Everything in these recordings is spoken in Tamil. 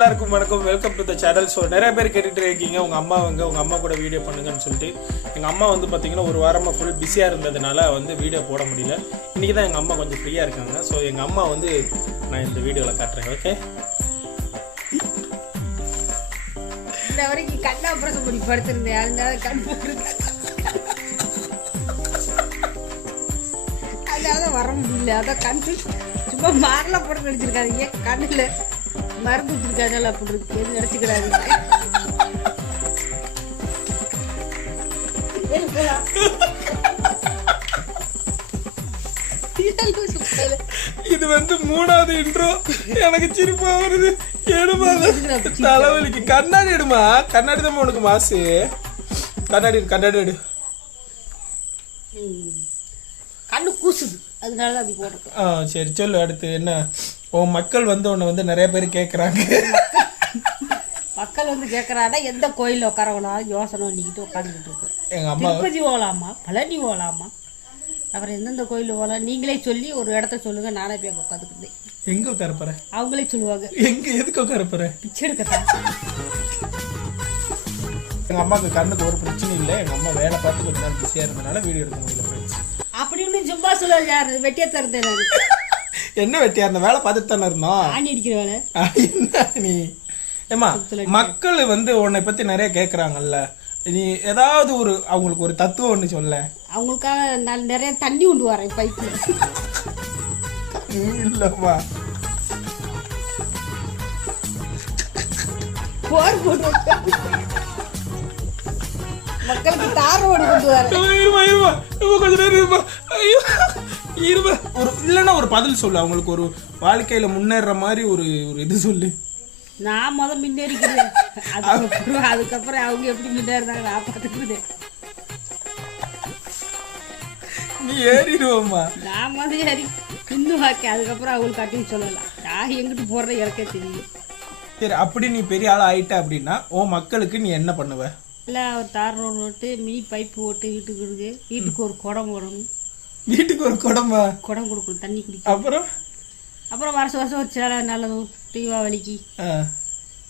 எல்லாருக்கும் வணக்கம், welcome to the channel. So நிறைய பேர் கேட்டுட்டு இருக்கீங்க உங்கள் அம்மா கூட வீடியோ பண்ணுங்கன்னு சொல்லிட்டு. எங்கள் அம்மா வந்து பார்த்தீங்கன்னா ஒரு வாரமாக ஃபுல் பிஸியாக இருந்ததுனால வந்து வீடியோ போட முடியல. இன்றைக்கி தான் எங்கள் அம்மா கொஞ்சம் ஃப்ரீயாக இருக்காங்க. ஸோ எங்கள் அம்மா வந்து நான் இந்த வீடியோவில் காட்டுறேன். ஓகே, இந்த வரைக்கும் கண்ணா பிரசம் பண்ணி படுத்திருந்தேன். அதனால அதனால வர முடியல. அதான் கண்ணு சும்மா மாறல போட்டு நடிச்சிருக்காங்க. ஏன் கண்ணுல மருந்து வச்சிருக்காங்க அப்படி இருக்கு நினைச்சுக்கிறாங்க. இது வந்து 3வது இன்ட்ரோ. எனக்கு சிரிப்பா வருது. எடுமா தலைவலிக்கு. கண்ணாடி எடுமா. கண்ணாடி தான் உனக்கு மாசு. கண்ணாடி எடு. கண்ணு கூசுது, அதனாலதான் அப்படி போடுறேன். சரி சொல்லு. அடுத்து என்ன? உன் மக்கள் வந்து உன்னை வந்து நிறைய பேர் கேட்குறாங்க. மக்கள் வந்து கேட்கறாங்க எந்த கோயிலில் உட்காரலாம் யோசனை பண்ணிக்கிட்டு உட்காந்துக்கிட்டு இருக்கேன். எங்கள் அம்மா திருப்பதி போகலாமா, பழனி போகலாமா, அப்புறம் எந்தெந்த கோயில் போகலாம் நீங்களே சொல்லி ஒரு இடத்த சொல்லுங்க. நானே போய் உட்காந்துக்கிட்டேன். எங்கே உட்கார போகிறேன்? அவங்களே சொல்லுவாங்க. எதுக்கு உட்கார போகிறேன்? பிச்சை எடுக்கத்தான். எங்கள் அம்மாவுக்கு கண்ணுக்கு ஒரு பிரச்சனை இல்லை. எங்கள் அம்மா வேலை பார்த்து கொஞ்ச நேரம் பிஸியாக இருந்தனால வீடியோ எடுக்க முடியல. ஃப்ரெண்ட்ஸ் அப்படின்னு சும்மா சொல்லுவாங்க. யாரு வெட்டியா தருந்தேன் நான். என்ன வெட்டியா இருந்த? வேலை பார்த்துட்டு தானே இருந்தோம். ஆணி அடிக்கிற வேலை. என்ன நீ ஏமா? மக்கள் வந்து உன்னை பத்தி நிறைய கேக்குறாங்கல்ல, நீ ஏதாவது ஒரு அவங்களுக்கு ஒரு தத்துவம் ஒண்ணு சொல்ல. அவங்களுக்காக நான் நிறைய தண்ணி கொண்டு வரேன் பைப்ல. இல்லம்மா, போர் போட்டு மக்களுக்கு தார் ரோடு கொண்டு வரேன். கொஞ்ச நேரம் இருப்பா. ஒரு இல்லைன்னா ஒரு பதில் சொல்லு. அவங்களுக்கு ஒரு வாழ்க்கையில முன்னேற மாதிரி ஒரு இது சொல்லு. நான் முன்னேறிக்கிறேன். அதுக்கப்புறம் அவங்க எப்படி முன்னேறாங்க நான் பார்த்துக்கிறேன். நீ ஏறிடுவோம்மா. நான் ஏறி இன்னும் வாக்கி அதுக்கப்புறம் அவங்களுக்கு கட்டின்னு சொல்லலாம். நான் எங்கிட்டு போடுற எனக்கே தெரியும். சரி, அப்படி நீ பெரிய ஆள் ஆயிட்ட அப்படின்னா உன் மக்களுக்கு நீ என்ன பண்ணுவ? இல்லை, ஒரு தார் ரோடு ஓட்டு மினி பைப்பு ஓட்டு வீட்டுக்கு ஒரு குடம் போடணும். வீட்டுக்கு ஒரு குடமா? குடம் கொடுக்கணும், தண்ணி குடிக்கும். அப்புறம் வருஷம் ஒரு சேலை நல்லது தீபாவளிக்கு.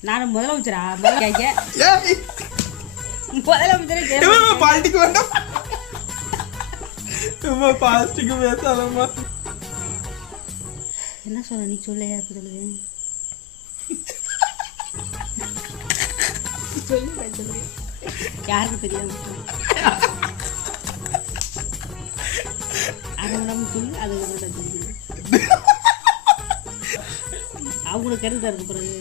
நானும் முதலமைச்சரா? முதலமைச்சரே பாலிட்டிக்கு வேண்டாம். பேசாதம்மா. என்ன சொல்ல? நீ சொல்ல. யாருக்கு சொல்லுங்க. சொல்லு. யாருக்கு தெரியாது அவங்களுக்கு கருத்து இருக்கு. பிறகு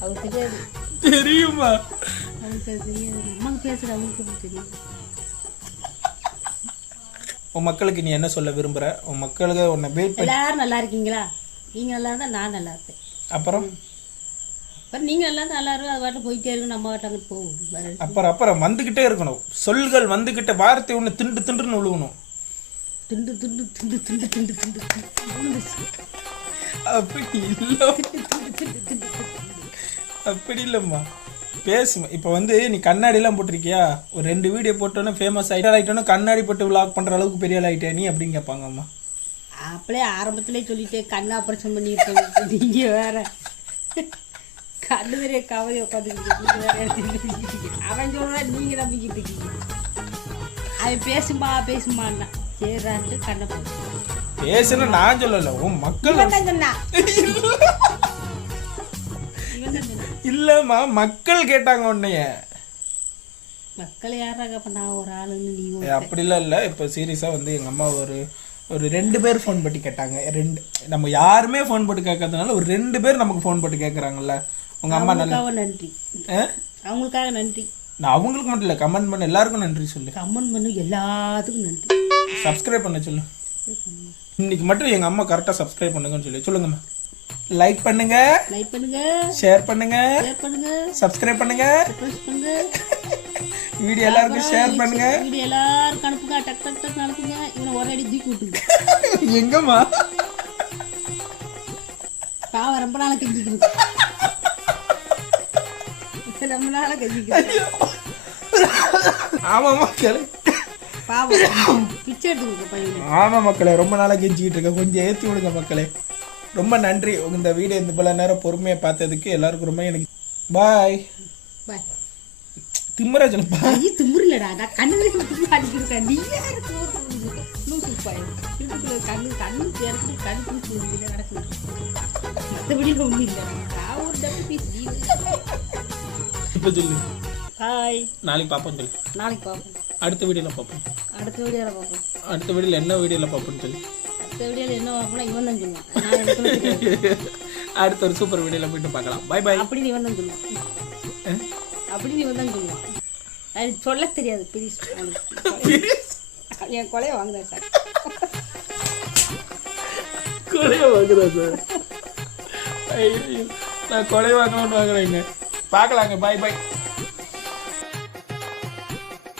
அவங்களுக்கு தெரியாது. தெரியுமா? அவங்களுக்கு தெரியாது. அம்மாக்கு பேசுற அவங்களுக்கு எப்படி தெரியும்? உன் மக்களுக்கு நீ என்ன சொல்ல விரும்புற? உன் மக்களுக்கு உன்னை எல்லாரும் நல்லா இருக்கீங்களா? நீங்க நல்லா இருந்தா நான் நல்லா இருப்பேன். அப்புறம் நீங்க எல்லாம் நல்லா இருக்கும். அது பாட்டு போயிட்டே இருக்கும். நம்ம வாட்ட அங்கிட்டு போகும். அப்புறம் வந்துகிட்டே இருக்கணும். சொல்கள் வந்துகிட்ட வார்த்தை ஒண்ணு திண்டுன்னு விழுகணும். திண்டு திண்டு திண்டு திண்டு திண்டு திண்டு அப்படி இல்ல, அப்படி இல்லம்மா. பேசுமா. இப்ப வந்து நீ கண்ணாடி எல்லாம் போட்டிருக்கியா? ஒரு 2 வீடியோ போட்டோன்னா ஃபேமஸ் ஆயிட்டோன்னா கண்ணாடி போட்டு விளாக் பண்ற அளவுக்கு பெரிய ஆள் ஆயிட்டே நீ அப்படின்னு கேட்பாங்க அம்மா. அப்படியே ஆரம்பத்திலே சொல்லிட்டு கண்ணு ஆபரேஷன் பண்ணிருக்கேன். நீங்க வேற கண்ணு பெரிய கவலை உட்காந்து அவன் சொல்ற நீங்க நம்பிக்கிட்டு இருக்கீங்க. அவன் பேசுமான்னா சரிட்டு கண்ணை போட்டு பேசுன. நான் சொல்லல, உன் மக்கள் சொன்னா. இல்லம்மா, மக்கள் கேட்டாங்க உன்னைய. மக்கள் யாராக? அப்ப நான் ஒரு ஆளுன்னு நீ அப்படிலாம் இல்ல. இப்ப சீரியஸா வந்து எங்க அம்மா ஒரு 2 பேர் ஃபோன் போட்டு கேட்டாங்க. நம்ம யாருமே ஃபோன் போட்டு கேட்கறதுனால ஒரு 2 பேர் நமக்கு ஃபோன் போட்டு கேட்கறாங்கல்ல. உங்க அம்மா நல்லா நன்றி. அவங்களுக்காக நன்றி. நான் அவங்களுக்கு மட்டும் இல்ல, கமெண்ட் பண்ண எல்லாருக்கும் நன்றி சொல்லு. கமெண்ட் பண்ணு எல்லாத்துக்கும் நன்றி. சப்ஸ்கிரைப் பண்ண சொல்லு. இன்னைக்கு மட்டும் எங்க அம்மா கரெக்டா சப்ஸ்கிரைப் பண்ணுங்கன்னு சொல்லுங்கம்மா. லைக் பண்ணுங்க, ஷேர் பண்ணுங்க, சப்ஸ்கிரைப் பண்ணுங்க, வீடியோ எல்லாருக்கும் ஷேர் பண்ணுங்க. வீடியோ எல்லாருக்கும் அனுப்புங்க. டக் டக் டக் அனுப்புங்க. இவனை ஒரே அடி தூக்கி விட்டுங்க. எங்கம்மா? பாவம் ரொம்ப நாளா கெஞ்சிக்கணும். ரொம்ப நாளா கெஞ்சிக்கணும். ஆமாமா கேளு. பாவம் பிச்சை எடுத்துக்க பையன். ஆமா மக்களே, ரொம்ப நாளா கெஞ்சிக்கிட்டு இருக்க, கொஞ்சம் ஏத்தி விடுங்க மக்களே. ரொம்ப நன்றி இந்த வீடியோ இந்த போல நேரம் பொறுமையா பார்த்ததுக்கு எல்லாருக்கும் ரொம்ப எனக்கு பாய் பாய். திம்மரா சொல்லுப்பா. நீ திமுறலடா, நான் கண்ணுல திமுற அடிக்கிறேன். நீ யாரு லூசு பாய். இதுக்குள்ள கண்ணு சேர்த்து கண்ணு தூக்கி நடக்குது. மற்றபடி ஒன்றும் இல்லை. நான் ஒரு டபுள் பீஸ் இப்போ சொல்லு பாய். நாளைக்கு பார்ப்போம் சொல்லு. நாளைக்கு பார்ப்போம். அடுத்த வீடியோல பார்ப்போம். அடுத்த வீடியோவில் பார்ப்போம். அடுத்த வீடியோல என்ன வீடியோல பார்ப்போம்னு சொல்லு. அடுத்த வீடியோவில் என்ன பார்ப்போம்னா இவன் தான் சொல்லுவான். நான் எனக்கு தெரியாது. அடுத்த ஒரு சூப்பர் வீடியோல போயிட்டு பார்க்கலாம். Bye bye. அப்படி இவன் தான் சொல்லுவான். அப்படி இவன் தான் சொல்லுவான். அது சொல்ல தெரியாது. ப்ளீஸ் என் கொலையை வாங்குறேன் சார். கொலையை வாங்குறேன் சார். ஐயோ நான் கொலை வாங்கணும்னு வாங்குறேங்க. பார்க்கலாங்க. பாய் பாய்.